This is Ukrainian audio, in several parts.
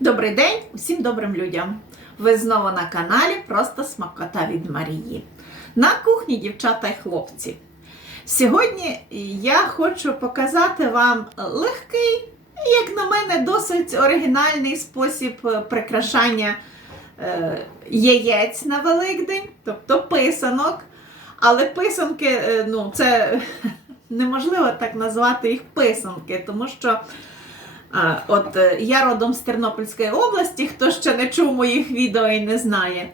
Добрий день усім добрим людям! Ви знову на каналі Просто Смакота від Марії. На кухні, дівчата й хлопці. Сьогодні я хочу показати вам легкий, як на мене, досить оригінальний спосіб прикрашання е, яєць на Великдень, тобто писанок. Але писанки, е, ну, це неможливо так назвати їх писанки, тому що. От е, я родом з Тернопільської області, хто ще не чув моїх відео і не знає.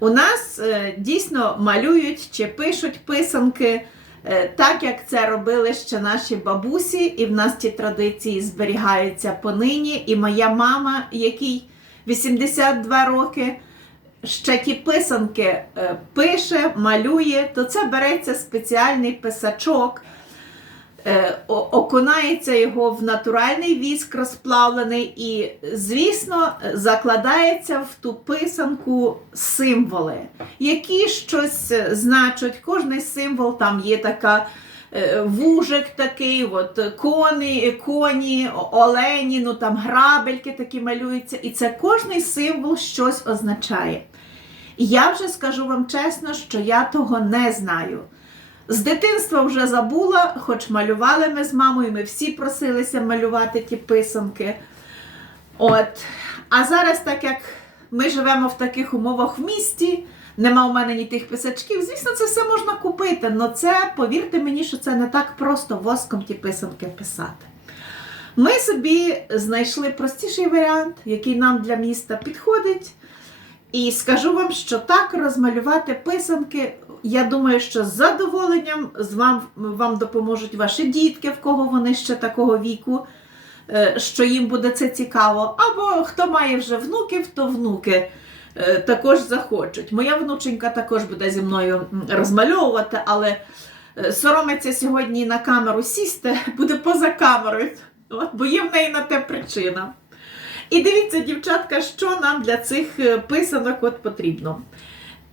У нас е, дійсно малюють чи пишуть писанки, е, так як це робили ще наші бабусі, і в нас ті традиції зберігаються понині. І моя мама, якій 82 роки, ще ті писанки пише, малює, то це береться спеціальний писачок. Е, окунається його в натуральний віск розплавлений і, звісно, закладається в ту писанку символи, які щось е, значать. Кожний символ там є така. е, Вужик такий, от коні, коні, олені, ну там грабельки такі малюються, і це кожний символ щось означає. Я вже скажу вам чесно, що я того не знаю. З дитинства вже забула, хоч малювали ми з мамою, ми всі просилися малювати ті писанки. От. А зараз, так як ми живемо в таких умовах в місті, нема у мене ні тих писачків, звісно, це все можна купити. але це, повірте мені, що це не так просто воском ті писанки писати. Ми собі знайшли простіший варіант, який нам для міста підходить. І скажу вам, що так розмалювати писанки, я думаю, що з задоволенням з вам, вам допоможуть ваші дітки, в кого вони ще такого віку, е, що їм буде це цікаво. Або хто має вже внуків, то внуки е, також захочуть. Моя внученька також буде зі мною розмальовувати, але е, соромиться сьогодні на камеру сісти, буде поза камерою. Бо є в неї на те причина. І дивіться, дівчатка, що нам для цих писанок от потрібно.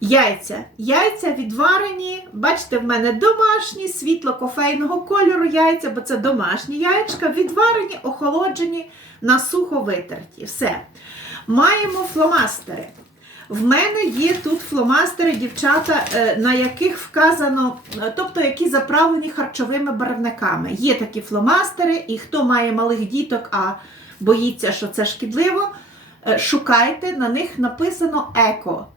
Яйця. Яйця відварені. Бачите, в мене домашні, світло-кофейного кольору яйця, бо це домашні яєчка, відварені, охолоджені, на сухо витерті. Все. Маємо фломастери. В мене є тут фломастери, дівчата, е, на яких вказано, е, тобто які заправлені харчовими барвниками. Є такі фломастери, і хто має малих діток, а боїться, що це шкідливо, е, шукайте, на них написано еко.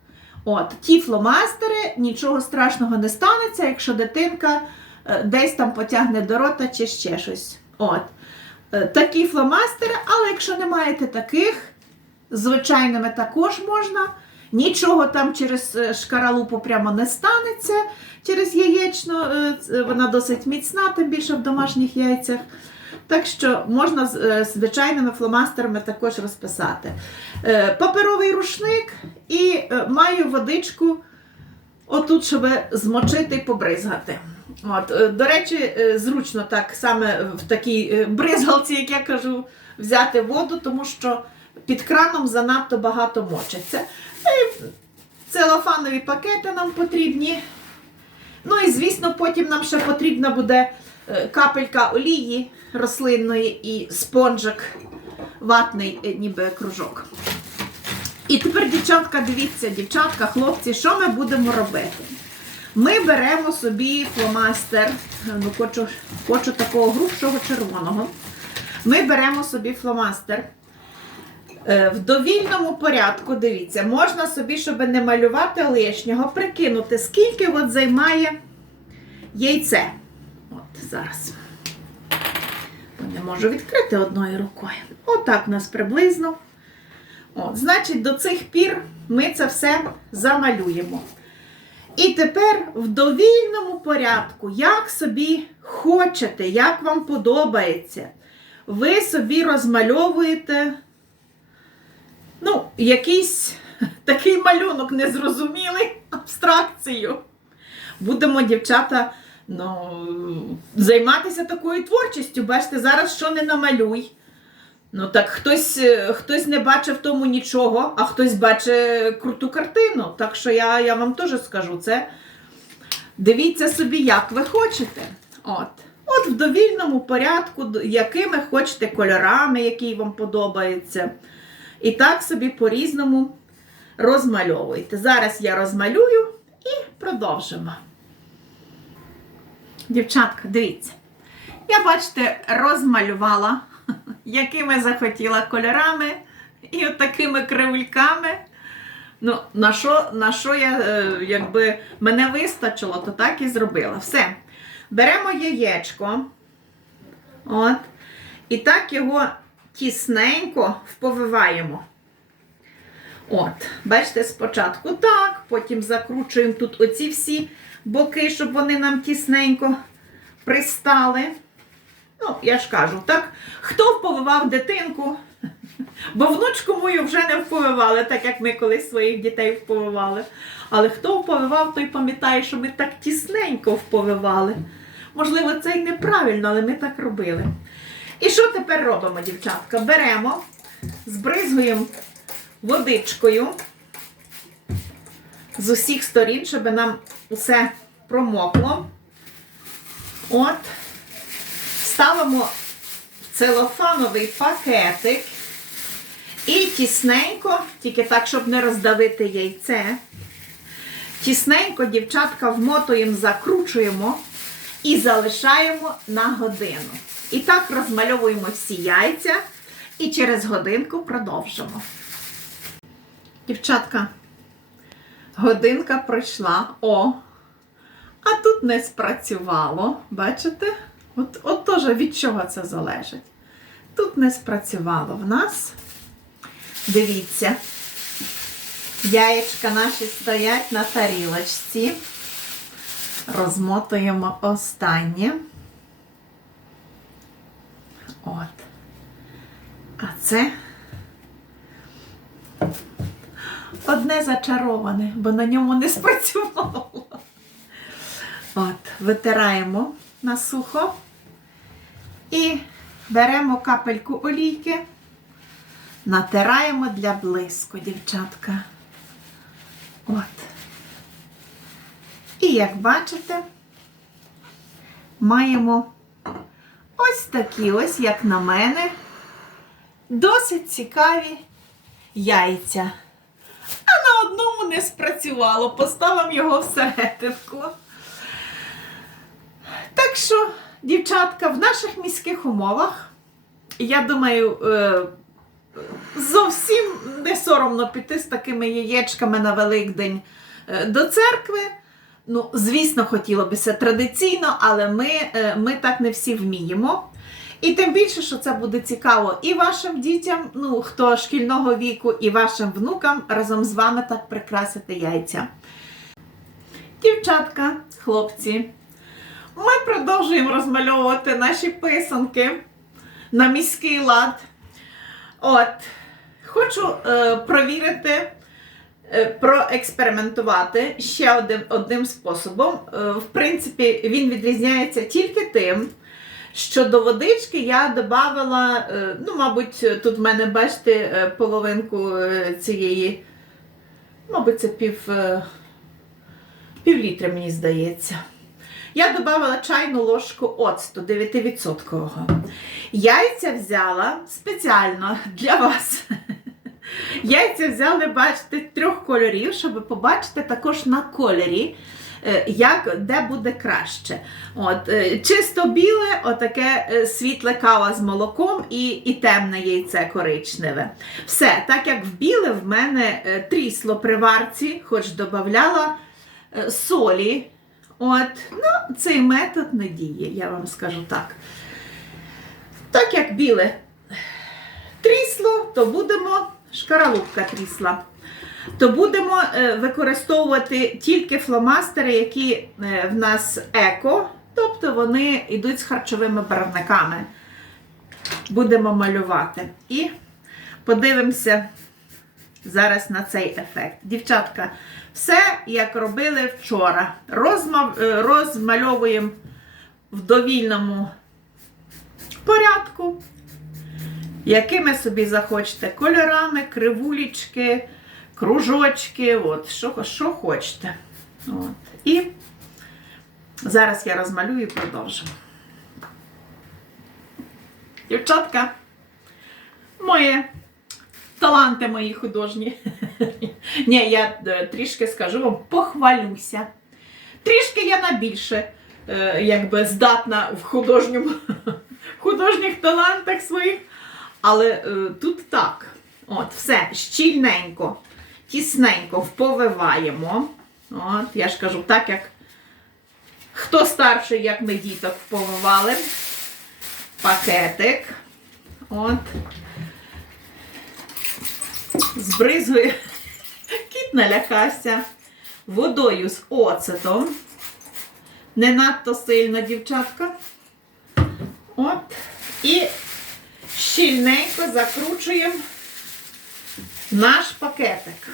От, ті фломастери, нічого страшного не станеться, якщо дитинка е, десь там потягне до рота чи ще щось. От. Е, Такі фломастери, але якщо не маєте таких, звичайними також можна. Нічого там через е, шкаралупу прямо не станеться через яєчну, вона досить міцна, тим більше в домашніх яйцях. Так що можна з е, звичайними фломастерами також розписати. Е, Паперовий рушник і е, маю водичку отут, щоб змочити і побризгати. От, до речі, зручно так саме в такій бризгалці, як я кажу, взяти воду, тому що під краном занадто багато мочиться. І Целофанові пакети нам потрібні. Ну і звісно, потім нам ще потрібна буде капелька олії рослинної і спонжик ватний, е, ніби кружок. І тепер, дівчатка, дивіться, дівчатка, хлопці, що ми будемо робити? Ми беремо собі фломастер, е, ну, хочу, хочу такого грубшого червоного. Ми беремо собі фломастер. Е, В довільному порядку, дивіться, можна собі, щоб не малювати лишнього, прикинути, скільки от займає яйце. Зараз. Не можу відкрити одною рукою. Отак у нас приблизно. От, значить, до цих пір ми це все замалюємо. І тепер в довільному порядку, як собі хочете, як вам подобається, ви собі розмальовуєте ну, якийсь такий малюнок незрозумілий абстракцію. Будемо, дівчата, ну, займатися такою творчістю. Бачите, зараз що не намалюй. Ну так хтось, е, хтось не бачив в тому нічого, а хтось бачить круту картину. Так що я, я вам теж скажу це. Дивіться собі, як ви хочете. От. От в довільному порядку, якими хочете кольорами, які вам подобаються. І так собі по-різному розмальовуйте. Зараз я розмалюю і продовжимо. Дівчатка, дивіться. Я, бачите, розмалювала, якими захотіла кольорами і от такими кривульками. Ну, на що, на що я, е, якби мене вистачило, то так і зробила. Все. Беремо яєчко. От. І так його тісненько вповиваємо. От, бачите, спочатку так, потім закручуємо тут оці всі боки, щоб вони нам тісненько пристали. Ну, я ж кажу, так, хто вповивав дитинку, бо внучку мою вже не вповивали, так як ми колись своїх дітей вповивали. Але хто вповивав, той пам'ятає, що ми так тісненько вповивали. Можливо, це й неправильно, але ми так робили. І що тепер робимо, дівчатка? Беремо, збризгуємо водичкою з усіх сторін, щоб нам усе промокло. От. Ставимо в целофановий пакетик і тісненько, тільки так, щоб не роздавити яйце. Тісненько, дівчатка, вмотуємо, закручуємо і залишаємо на годину. І так розмальовуємо всі яйця і через годинку продовжимо. Дівчатка, годинка пройшла. О! А тут не спрацювало. Бачите? От, от теж від чого це залежить. Тут не спрацювало в нас. Дивіться, яєчка наші стоять на тарілочці. Розмотуємо останнє. От. А це одне зачароване, бо на ньому не спрацювало. От, витираємо на сухо і беремо капельку олійки, натираємо для блиску, дівчатка. От. І як бачите, маємо ось такі ось, як на мене, досить цікаві яйця. Одному не спрацювало, поставимо його всерединку. Так що, дівчатка, в наших міських умовах, я думаю, е, зовсім не соромно піти з такими яєчками на Великдень е, до церкви. Ну, звісно, хотіло б це традиційно, але ми, е, ми так не всі вміємо. І тим більше, що це буде цікаво і вашим дітям, ну, хто шкільного віку, і вашим внукам разом з вами так прикрасити яйця. Дівчатка, хлопці, ми продовжуємо розмальовувати наші писанки на міський лад. От, хочу е, провірити, е, проекспериментувати ще один, одним способом. Е, в принципі, він відрізняється тільки тим, що до водички я додавала, е, ну, мабуть, тут в мене, бачите, е, половинку е, цієї, мабуть, це пів, пів літра, мені здається. Я додавала чайну ложку оцту 9%. Яйця взяла спеціально для вас. Яйця взяли, бачите, трьох кольорів, щоб побачити також на кольорі, як, де буде краще. От, е, чисто біле, отаке е, світле кава з молоком і, і темне яйце коричневе. Все, так як в біле в мене е, трісло при варці, хоч додавала е, солі. От, ну, цей метод не діє, я вам скажу так. Так як біле трісло, то будемо шкаралупка трісла. То будемо е, використовувати тільки фломастери, які е, в нас еко, тобто вони йдуть з харчовими барвниками. Будемо малювати. І подивимося зараз на цей ефект. Дівчатка, все як робили вчора. Розмав, е, розмальовуємо в довільному порядку якими собі захочете кольорами, кривулічки, кружочки, от, що, що хочете. От. І зараз я розмалюю і продовжу. Дівчатка, моє таланти мої художні. Ні, я е, трішки скажу вам, похвалюся. Трішки я на більше е, якби здатна в художньому, художніх талантах своїх. Але е, тут так. От, все, щільненько, тісненько вповиваємо. От, я ж кажу, так як хто старший, як ми діток вповивали. Пакетик. От. Збризує. Кіт налякався водою з оцетом. Не надто сильно, дівчатка. От. І щільненько закручуємо наш пакетик.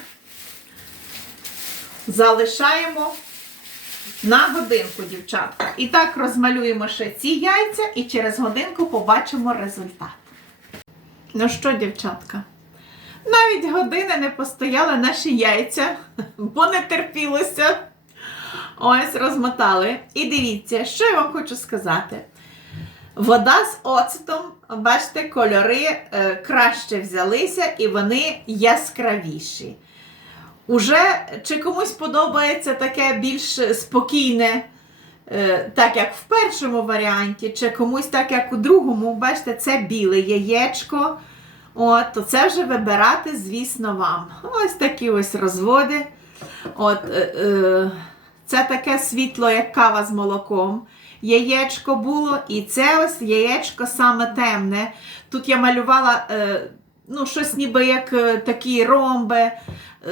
Залишаємо на годинку, дівчатка. І так розмалюємо ще ці яйця і через годинку побачимо результат. Ну що, дівчатка? Навіть години не постояли наші яйця, бо не терпілося. Ось розмотали. І дивіться, що я вам хочу сказати. Вода з оцетом, бачите, кольори е, краще взялися і вони яскравіші. Уже чи комусь подобається таке більш спокійне, е, так як в першому варіанті, чи комусь так, як у другому, бачите, це біле яєчко. От, то це вже вибирати, звісно, вам. Ось такі ось розводи. От, е, е, це таке світло, як кава з молоком. Яєчко було, і це ось яєчко саме темне. Тут я малювала е, ну, щось ніби як е, такі ромби е,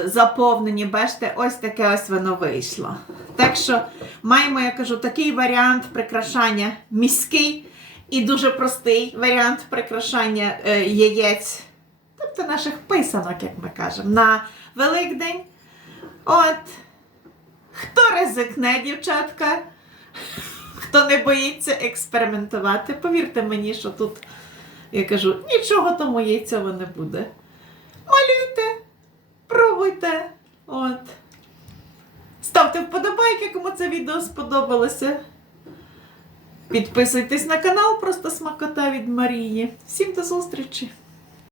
заповнені. Бачите, ось таке ось воно вийшло. Так що маємо, я кажу, такий варіант прикрашання міський і дуже простий варіант прикрашання яєць, тобто наших писанок, як ми кажемо, на Великдень. От. Хто ризикне, дівчатка? Хто не боїться експериментувати, повірте мені, що тут, я кажу, нічого тому яйцього не буде. Малюйте, пробуйте. От. Ставте вподобайки, кому це відео сподобалося. Підписуйтесь на канал, просто смакота від Марії. Всім до зустрічі!